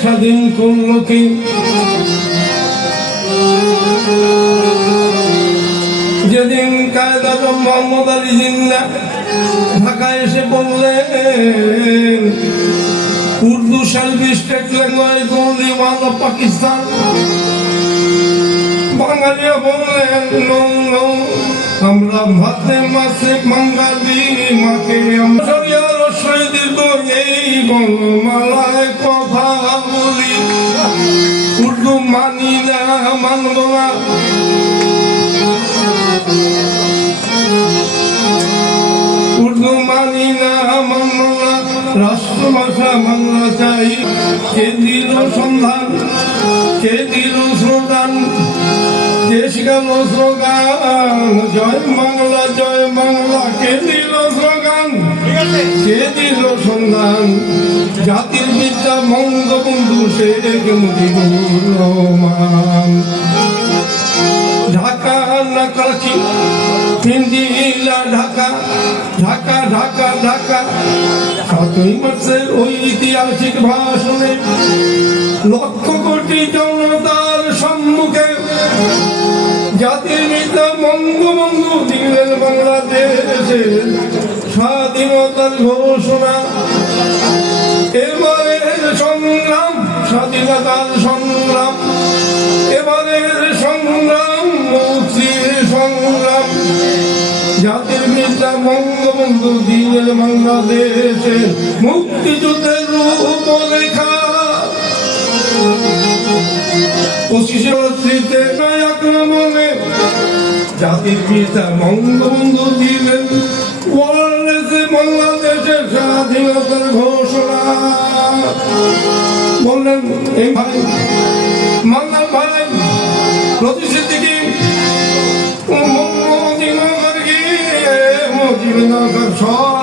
স্বাধীন করল কি? যেদিন কায়দা আজম মোহাম্মদ আলী জিন্না ঢাকায় এসে বললেন Urdu shall be state language only one of Pakistan, বাঙালিরা বললেন নো নো, আমরা ভাতে মাছে বাঙালি মাকে দীর্ঘ এই বর্ণমালায় কথা বলি, উর্দু মানি না মানব না, উর্দু মানি না মানব না, রাষ্ট্রভাষা বাংলা চাই। কে দিল সন্ধান, কে দিল স্লোগান, কে শিখাল স্লোগান জয় বাংলা জয় বাংলা, কে দিল স্লোগান, কে দিল সন্ধান, জাতির পিতা বঙ্গবন্ধু শেখ মুজিবুর রহমান। ঢাকা না করাচি, ইন্দিরা ঢাকা, ঢাকা ঢাকা ঢাকা। ৭ই মার্চের ঐতিহাসিক ভাষণে লক্ষ কোটি জনতার সম্মুখে জাতির পিতা বঙ্গবন্ধু দিলেন বাংলাদেশের স্বাধীনতার ঘোষণা। এবারের সংগ্রাম স্বাধীনতার সংগ্রাম, এবারের সংগ্রাম মুক্তির সংগ্রাম, জাতির পিতা বঙ্গবন্ধু দিলেন বাংলাদেশের মুক্তিযুদ্ধের রূপরেখা। 25শে রাত্রিতে আক্রমণে জাতির পিতা বঙ্গবন্ধু দিলেন বাংলাদেশের স্বাধীনতার ঘোষণা। বললেন এই ভাই মান্নার ভাই প্রতিশ্রুতি কি মদিনার সব